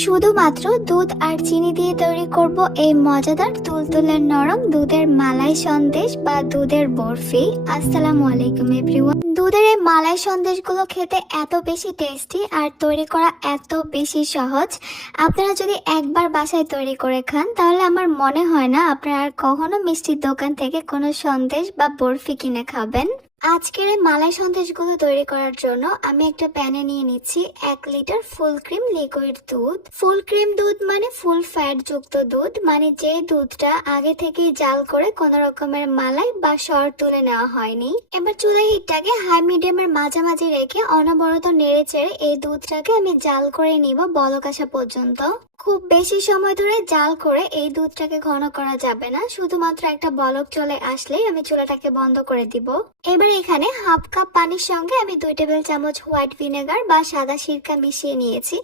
শুধুমাত্র দুধ আর চিনি দিয়ে তৈরি করব এই মজাদার তুলতুলের নরম দুধের মালাই সন্দেশ বা দুধের বরফি। আসসালামু আলাইকুম এভরিওয়ান দুধের এই মালাই সন্দেশগুলো খেতে এত বেশি টেস্টি আর তৈরি করা এত বেশি সহজ। আপনারা যদি একবার বাসায় তৈরি করে খান, তাহলে আমার মনে হয় না আপনারা আর কখনো মিষ্টির দোকান থেকে কোনো সন্দেশ বা বরফি কিনে খাবেন। আজকের এই মালাই সন্দেশগুলো তৈরি করার জন্য আমি একটা প্যানে নিয়ে নিচ্ছি এক লিটার ফুল ক্রিম লিকুইড দুধ। ফুল ক্রিম দুধ মানে ফুল ফ্যাট যুক্ত দুধ মানে যে দুধটা আগে থেকেই জাল করে কোন রকমের মালাই বা সর তুলে নেওয়া হয়নি। এবার চুলা হিটটাকে হাই মিডিয়ামের মাঝামাঝি রেখে অনবরত নেড়ে চেড়ে এই দুধটাকে আমি জাল করে নিব বলক আসা পর্যন্ত। খুব বেশি সময় ধরে জাল করে এই দুধটাকে ঘন করা যাবে না। শুধুমাত্র একটা বলক চলে আসলেই আমি চুলাটাকে বন্ধ করে দিব। এবার এখানে হাফ কাপ পানির সঙ্গে আমি দুই টেবিল চামচ হোয়াইট ভিনেগার বা সাদা সিরকা মিশিয়ে নিয়েছি।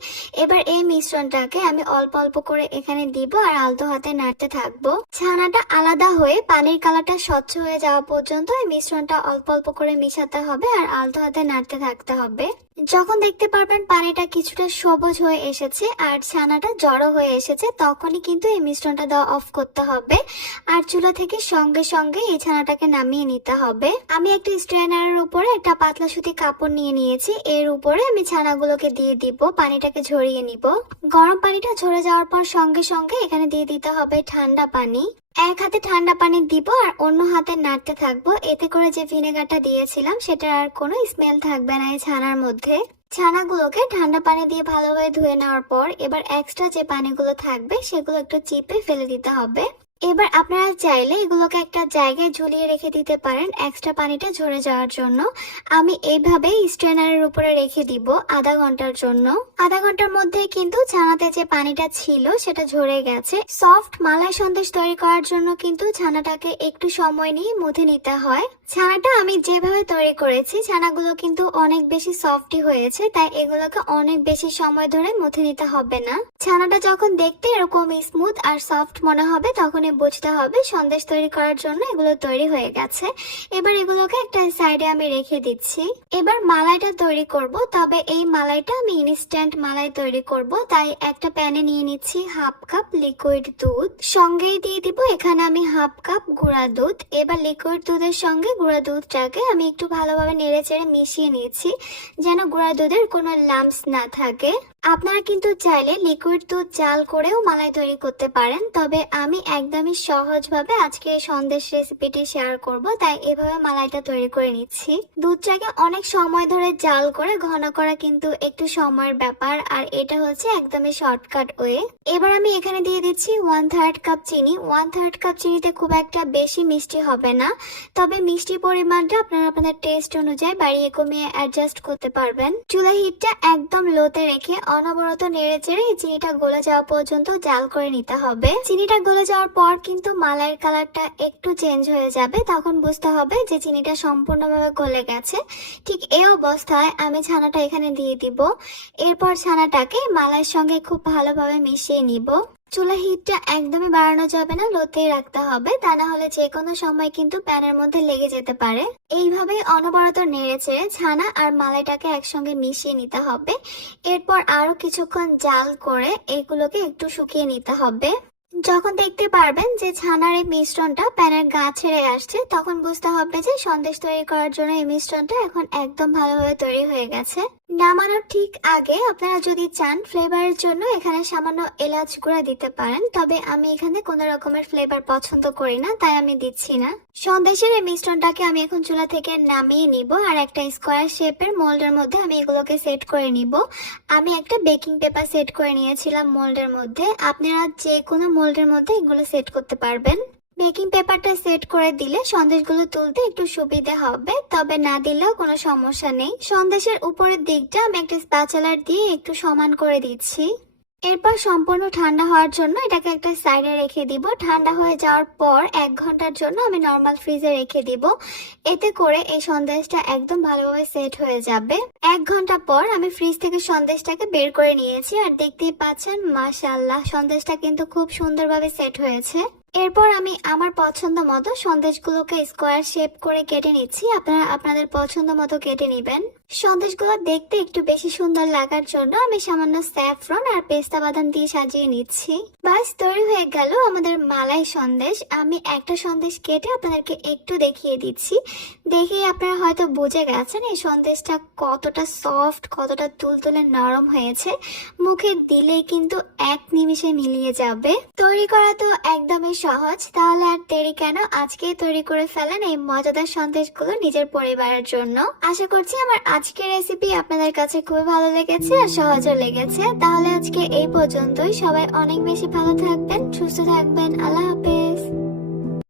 এবার এই মিশ্রণটাকে আমি অল্প অল্প করে এখানে দিব আর আলতো হাতে নাড়তে থাকব। ছানাটা আলাদা হয়ে পানির কালারটা স্বচ্ছ হয়ে যাওয়া পর্যন্ত এই মিশ্রণটা অল্প অল্প করে মিশাতে হবে আর আলতো হাতে নাড়তে থাকতে হবে। যখন দেখতে পারবেন পানিটা কিছুটা সবুজ হয়ে এসেছে আর ছানাটা জড়ো হয়ে এসেছে, তখনই কিন্তু এই মিশ্রণটা দেওয়া অফ করতে হবে। আর চুলা থেকে সঙ্গে সঙ্গে এই ছানাটাকে নামিয়ে নিতে হবে। আমি একটা স্ট্রেনারের উপরে একটা পাতলা সুতি কাপড় নিয়ে নিয়েছি। এর উপরে আমি ছানাগুলোকে দিয়ে দিব, পানিটাকে ঝরিয়ে নিব। গরম পানিটা ঝরে যাওয়ার পর সঙ্গে সঙ্গে এখানে দিয়ে দিতে হবে ঠান্ডা পানি। এক হাতে ঠান্ডা পানি দিব আর অন্য হাতে নাড়তে থাকব। এতে করে যে ভিনেগারটা দিয়েছিলাম সেটা আর কোনো স্মেল থাকবে না এই ছানার মধ্যে। ছানাগুলোকে ঠান্ডা পানি দিয়ে ভালোভাবে ধুয়ে নেওয়ার পর এবার এক্সট্রা যে পানিগুলো থাকবে, সেগুলো একটু চিপে ফেলে দিতে হবে। এবার আপনারা চাইলে এগুলোকে একটা জায়গায় ঝুলিয়ে রেখে দিতে পারেন এক্সট্রা পানিটা ঝরে যাওয়ার জন্য। আমি এইভাবে স্ট্রেনারের উপরে রেখে দিব আধা ঘণ্টার জন্য। আধা ঘণ্টার মধ্যে কিন্তু ছানাতে যে পানিটা ছিল সেটা ঝরে গেছে। সফট মালাই সন্দেশ তৈরি করার জন্য কিন্তু ছানাটাকে একটু সময় নিয়ে মুথে নিতে হয়। ছানাটা আমি যেভাবে তৈরি করেছি, ছানাগুলো কিন্তু অনেক বেশি সফটই হয়েছে, তাই এগুলোকে অনেক বেশি সময় ধরে মুথে নিতে হবে না। ছানাটা যখন দেখতে এরকম স্মুথ আর সফট মনে হবে, তখনই বুঝতে হবে। সন্দেশ তৈরি করার জন্য এগুলো তৈরি হয়ে গেছে। এবার এগুলোকে একটা সাইডে আমি রেখে দিচ্ছি। এবার মালাইটা তৈরি করব, তবে এই মালাইটা আমি ইনস্ট্যান্ট মালাই তৈরি করব। তাই একটা প্যানে নিয়ে নিচ্ছি হাফ কাপ লিকুইড দুধ। সঙ্গেই দিয়ে দিব এখানে আমি হাফ কাপ গুঁড়া দুধ। এবার লিকুইড দুধের সঙ্গে গুঁড়া দুধটাকে আমি একটু ভালোভাবে নেড়ে চেড়ে মিশিয়ে নিয়েছি, যেন গুঁড়া দুধের কোনো লাম্পস না থাকে। আপনারা কিন্তু চাইলে লিকুইড দুধ জাল করেও মালাই তৈরি করতে পারেন, তবে আমি একদমই সহজভাবে আজকে সন্দেশ রেসিপিটি শেয়ার করব, তাই এভাবে মালাইটা তৈরি করে নিচ্ছি। দুধটাকে অনেক সময় ধরে জাল করে ঘন করা কিন্তু একটু সময়ের ব্যাপার, আর এটা হচ্ছে একদমই শর্টকাট ওয়ে এবার আমি এখানে দিয়ে দিচ্ছি ওয়ান থার্ড কাপ চিনি। ওয়ান থার্ড কাপ চিনিতে খুব একটা বেশি মিষ্টি হবে না, তবে মিষ্টি পরিমাণটা আপনারা আপনাদের টেস্ট অনুযায়ী বাড়িয়ে কমিয়ে অ্যাডজাস্ট করতে পারবেন। চুলা হিটটা একদম লোতে রেখে অনবরত নেড়ে চেড়ে চিনিটা গলে যাওয়া পর্যন্ত জাল করে নিতে হবে। চিনিটা গলে যাওয়ার পর কিন্তু মালাইয়ের কালারটা একটু চেঞ্জ হয়ে যাবে, তখন বুঝতে হবে যে চিনিটা সম্পূর্ণভাবে গলে গেছে। ঠিক এই অবস্থায় আমি ছানাটা এখানে দিয়ে দিব। এরপর ছানাটাকে মালাইয়ের সঙ্গে খুব ভালোভাবে মিশিয়ে নিব। চুলা হিটটা একদমই বাড়ানো যাবে না, লোতেই রাখতে হবে। তা না হলে যে কোনো সময় কিন্তু প্যানের মধ্যে লেগে যেতে পারে। এইভাবে অনবরত নেড়ে ছানা আর মালাইটাকে একসঙ্গে মিশিয়ে নিতে হবে। এরপর আরও কিছুক্ষণ জাল করে এগুলোকে একটু শুকিয়ে নিতে হবে। যখন দেখতে পারবেন যে ছানার এই মিশ্রণটা প্যানের গা ছেড়ে আসছে, তখন বুঝতে হবে যে সন্দেশ তৈরি করার জন্য এই মিশ্রণটা এখন একদম ভালোভাবে তৈরি হয়ে গেছে। নামানোর ঠিক আগে আপনারা যদি চান ফ্লেভারের জন্য, এখানে সামান্য এলাচ গুঁড়া দিতে পারেন। তবে আমি এখানে কোনো রকমের ফ্লেভার পছন্দ করি না, তাই আমি দিচ্ছি না। সন্দেশের এই মিশ্রণটাকে আমি এখন চুলা থেকে নামিয়ে নিব, আর একটা স্কোয়ার শেপের মোল্ডের মধ্যে আমি এগুলোকে সেট করে নিব। আমি একটা বেকিং পেপার সেট করে নিয়েছিলাম মোল্ডের মধ্যে। আপনারা যে কোনো মোল্ডের মধ্যে এগুলো সেট করতে পারবেন। বেকিং পেপারটা সেট করে দিলে সন্দেশগুলো তুলতে একটু সুবিধা হবে, তবে না দিলেও কোনো সমস্যা নেই। সন্দেশের উপরের দিকটা আমি একটা স্প্যাচেলার দিয়ে একটু সমান করে দিচ্ছি। এরপর সম্পূর্ণ ঠান্ডা হওয়ার জন্য এটাকে একটা সাইডে রেখে দিব। ঠান্ডা হয়ে যাওয়ার পর এক ঘণ্টার জন্য আমি নর্মাল ফ্রিজে রেখে দিব। এতে করে এই সন্দেশটা একদম ভালোভাবে সেট হয়ে যাবে। এক ঘণ্টা পর আমি ফ্রিজ থেকে সন্দেশটাকে বের করে নিয়েছি। আর দেখতেই পাচ্ছেন, মাশাআল্লাহ, সন্দেশটা কিন্তু খুব সুন্দরভাবে সেট হয়েছে। এরপর আমি আমার পছন্দ মতো সন্দেশগুলোকে স্কোয়ার শেপ করে কেটে নিচ্ছি। আপনারা আপনাদের পছন্দ মতো কেটে নেবেন। সন্দেশগুলো দেখতে একটু বেশি সুন্দর লাগার জন্য আমি সামান্য স্যাফরন আর পেস্তা বাদাম দিয়ে সাজিয়ে নিচ্ছি। বাস, তৈরি হয়ে গেল আমাদের মালাই সন্দেশ। আমি একটা সন্দেশ কেটে আপনাদেরকে একটু দেখিয়ে দিচ্ছি। দেখেই আপনারা হয়তো বুঝে গেছেন এই সন্দেশটা কতটা সফট, কতটা তুলতুলে নরম হয়েছে। মুখে দিলেই কিন্তু এক নিমিষে মিলিয়ে যাবে। তৈরি করা তো একদমই সহজ, তাহলে আর দেরি কেন? আজকেই তৈরি করে ফেলেন এই মজাদার সন্দেশগুলো নিজের পরিবারের জন্য। আশা করছি আমার আজকের রেসিপি আপনাদের কাছে খুবই ভালো লেগেছে আর সহজও লেগেছে। তাহলে আজকে এই পর্যন্তই। সবাই অনেক বেশি ভালো থাকবেন, সুস্থ থাকবেন। আল্লাহ হাফেজ।